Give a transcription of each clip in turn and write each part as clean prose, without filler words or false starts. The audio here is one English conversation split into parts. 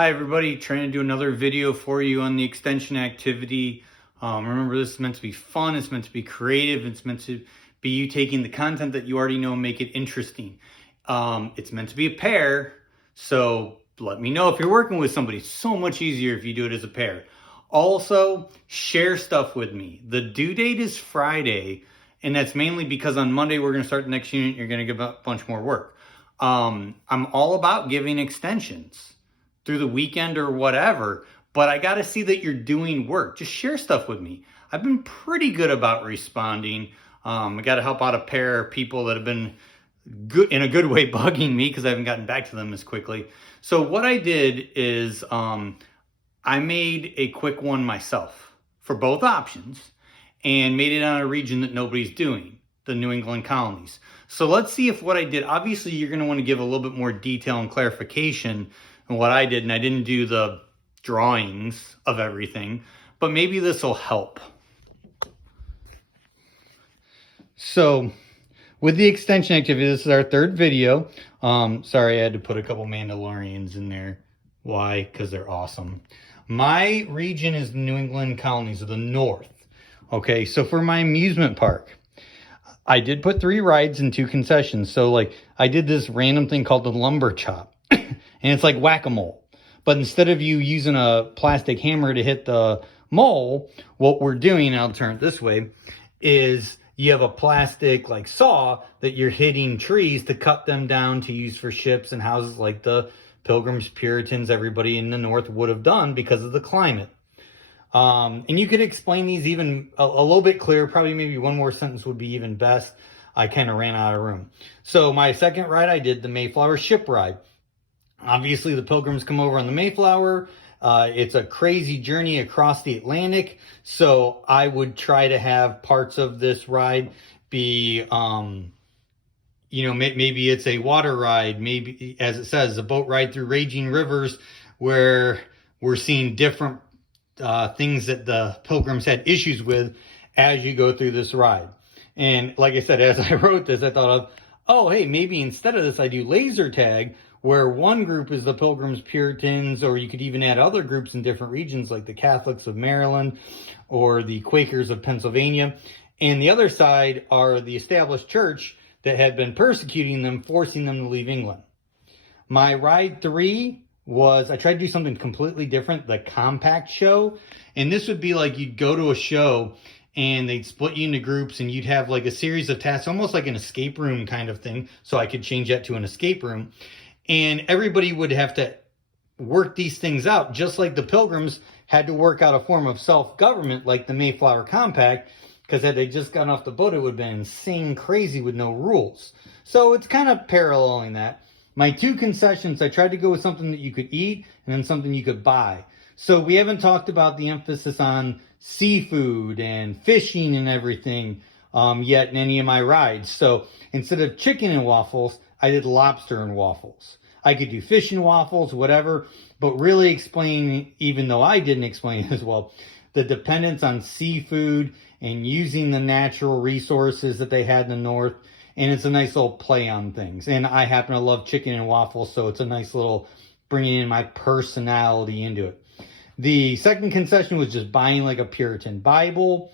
Hi everybody, trying to do another video for you on the extension activity. Remember, this is meant to be fun, it's meant to be creative, it's meant to be you taking the content that you already know and make it interesting. It's meant to be a pair, so let me know if you're working with somebody. It's so much easier if you do it as a pair. Also, share stuff with me. The due date is Friday, and that's mainly because on Monday we're going to start the next unit, you're going to get a bunch more work. I'm all about giving extensions through the weekend or whatever, but I got to see that you're doing work. Just share stuff with me. I've been pretty good about responding. I got to help out a pair of people that have been good in a good way bugging me because I haven't gotten back to them as quickly. So what I did is I made a quick one myself for both options and made it on a region that nobody's doing, the New England colonies. So let's see if what I did, obviously you're going to want to give a little bit more detail and clarification on what I did, and I didn't do the drawings of everything, but maybe this will help. So with the extension activity, this is our third video. Sorry, I had to put a couple Mandalorians in there. Why? Because they're awesome. My region is the New England colonies of the north. Okay, so for my amusement park, I did put 3 rides and 2 concessions. So like I did this random thing called the lumber chop. And it's like whack-a-mole. But instead of you using a plastic hammer to hit the mole, what we're doing, and I'll turn it this way, is you have a plastic like saw that you're hitting trees to cut them down to use for ships and houses like the Pilgrims, Puritans, everybody in the north would have done because of the climate. And you could explain these even a little bit clearer. Probably maybe one more sentence would be even best. I kind of ran out of room. So my second ride, I did the Mayflower ship ride. Obviously, the Pilgrims come over on the Mayflower. It's a crazy journey across the Atlantic. So I would try to have parts of this ride be, maybe it's a water ride. Maybe, as it says, a boat ride through raging rivers where we're seeing different things that the Pilgrims had issues with as you go through this ride. And like I said, as I wrote this, I thought of, oh, hey, maybe instead of this, I do laser tag, where one group is the Pilgrims, Puritans, or you could even add other groups in different regions like the Catholics of Maryland or the Quakers of Pennsylvania. And the other side are the established church that had been persecuting them, forcing them to leave England. My ride 3 was, I tried to do something completely different, the compact show. And this would be like you'd go to a show and they'd split you into groups and you'd have like a series of tasks, almost like an escape room kind of thing. So I could change that to an escape room. And everybody would have to work these things out, just like the Pilgrims had to work out a form of self-government like the Mayflower Compact, because had they just gotten off the boat, it would have been insane crazy with no rules. So it's kind of paralleling that. My 2 concessions, I tried to go with something that you could eat and then something you could buy. So we haven't talked about the emphasis on seafood and fishing and everything yet in any of my rides. So instead of chicken and waffles, I did lobster and waffles. I could do fish and waffles, whatever, but really explain, even though I didn't explain it as well, the dependence on seafood and using the natural resources that they had in the north. And it's a nice little play on things. And I happen to love chicken and waffles, so it's a nice little bringing in my personality into it. The second concession was just buying like a Puritan Bible.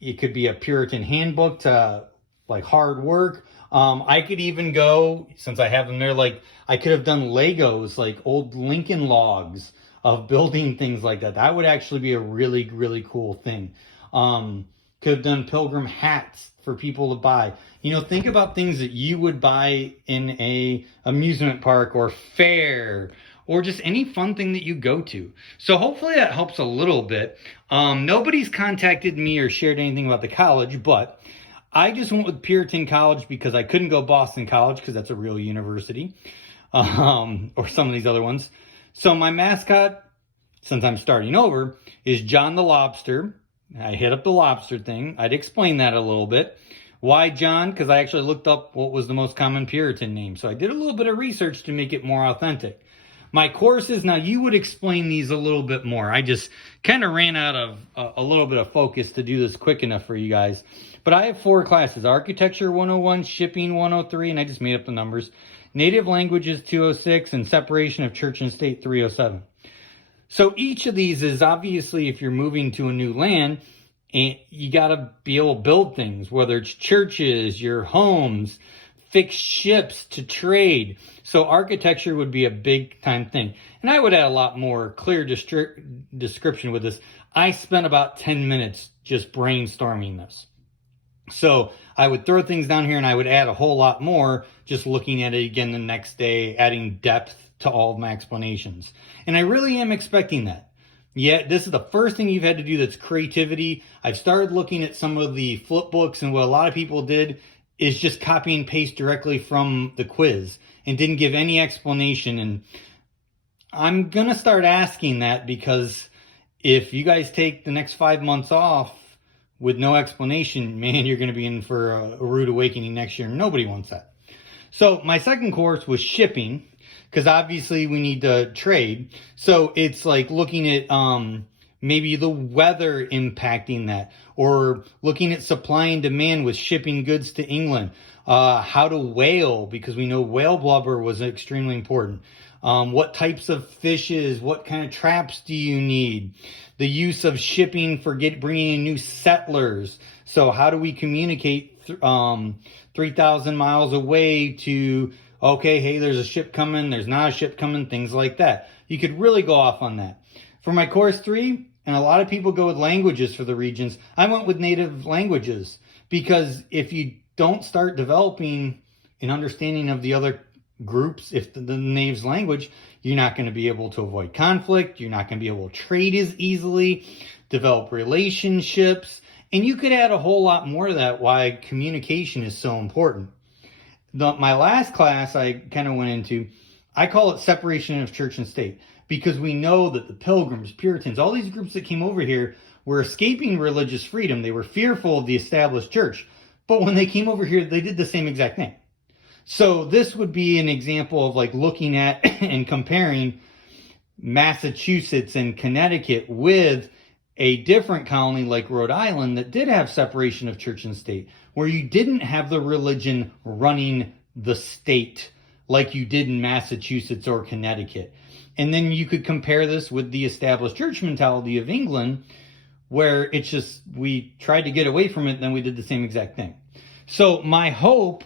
It could be a Puritan handbook to like hard work. I could even go, since I have them there, like I could have done Legos, like old Lincoln logs of building things like that. That would actually be a really, really cool thing. Could have done Pilgrim hats for people to buy. Think about things that you would buy in a amusement park or fair or just any fun thing that you go to. So hopefully that helps a little bit. Nobody's contacted me or shared anything about the college, but I just went with Puritan College because I couldn't go Boston College because that's a real university, or some of these other ones. So my mascot, since I'm starting over, is John the Lobster. I hit up the lobster thing. I'd explain that a little bit. Why John? Because I actually looked up what was the most common Puritan name. So I did a little bit of research to make it more authentic. My courses, now you would explain these a little bit more. I just kind of ran out of a little bit of focus to do this quick enough for you guys. But I have 4 classes: Architecture 101, Shipping 103, and I just made up the numbers, native languages 206, and separation of church and state 307. So each of these is obviously, if you're moving to a new land, and you got to be able to build things, whether it's churches, your homes, fix ships to trade. So architecture would be a big time thing. And I would add a lot more clear description with this. I spent about 10 minutes just brainstorming this. So I would throw things down here and I would add a whole lot more just looking at it again the next day, adding depth to all of my explanations. And I really am expecting that. Yeah, this is the first thing you've had to do that's creativity. I've started looking at some of the flip books, and what a lot of people did is just copy and paste directly from the quiz and didn't give any explanation. And I'm going to start asking that, because if you guys take the next 5 months off with no explanation, man, you're going to be in for a rude awakening next year. Nobody wants that. So my second course was shipping, because obviously we need to trade. So it's like looking at maybe the weather impacting that, or looking at supply and demand with shipping goods to England, how to whale, because we know whale blubber was extremely important. What types of fishes, what kind of traps do you need? The use of shipping for bringing in new settlers. So how do we communicate 3,000 miles away to, okay, hey, there's a ship coming, there's not a ship coming, things like that. You could really go off on that. For my course 3, and a lot of people go with languages for the regions, I went with native languages, because if you don't start developing an understanding of the other groups, if the native's language, you're not going to be able to avoid conflict, you're not going to be able to trade as easily, develop relationships, and you could add a whole lot more to that, why communication is so important. My last class I kind of went into, I call it separation of church and state, because we know that the Pilgrims, Puritans, all these groups that came over here were escaping religious freedom. They were fearful of the established church. But when they came over here, they did the same exact thing. So this would be an example of like looking at and comparing Massachusetts and Connecticut with a different colony like Rhode Island that did have separation of church and state, where you didn't have the religion running the state like you did in Massachusetts or Connecticut. And then you could compare this with the established church mentality of England, where it's just, we tried to get away from it, and then we did the same exact thing. So my hope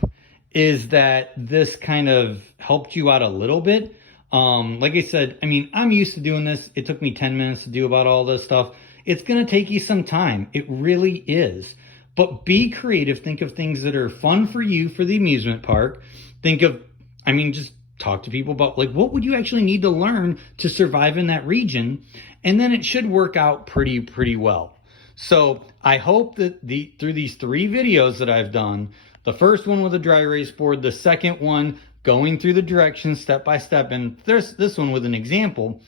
is that this kind of helped you out a little bit. Like I said, I mean, I'm used to doing this. It took me 10 minutes to do about all this stuff. It's going to take you some time. It really is. But be creative. Think of things that are fun for you for the amusement park. Think of, I mean, just talk to people about like, what would you actually need to learn to survive in that region? And then it should work out pretty well. So I hope that through these 3 videos that I've done, the first one with a dry erase board, the second one going through the directions step by step, and there's this one with an example,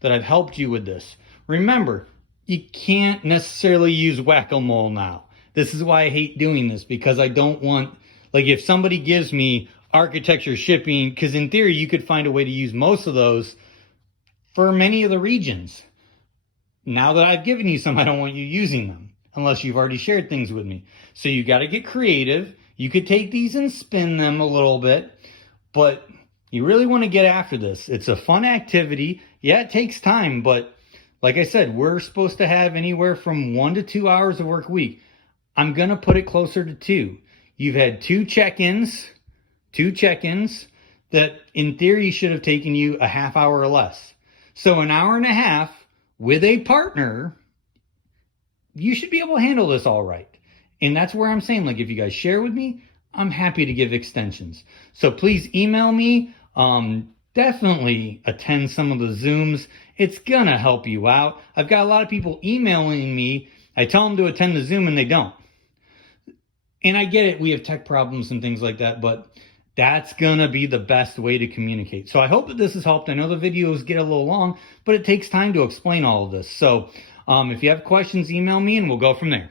that I've helped you with this. Remember, you can't necessarily use whack-a-mole now. This is why I hate doing this, because I don't want, like, if somebody gives me architecture, shipping, because in theory you could find a way to use most of those for many of the regions. Now that I've given you some, I don't want you using them unless you've already shared things with me. So you got to get creative. You could take these and spin them a little bit, but you really want to get after this. It's a fun activity. Yeah, it takes time, but like I said, we're supposed to have anywhere from 1 to 2 hours of work a week. I'm going to put it closer to 2. You've had 2 check-ins that in theory should have taken you a half hour or less. So an hour and a half with a partner, you should be able to handle this all right. And that's where I'm saying, like, if you guys share with me, I'm happy to give extensions. So please email me. Definitely attend some of the Zooms. It's going to help you out. I've got a lot of people emailing me. I tell them to attend the Zoom and they don't. And I get it. We have tech problems and things like that, but that's going to be the best way to communicate. So I hope that this has helped. I know the videos get a little long, but it takes time to explain all of this. So if you have questions, email me and we'll go from there.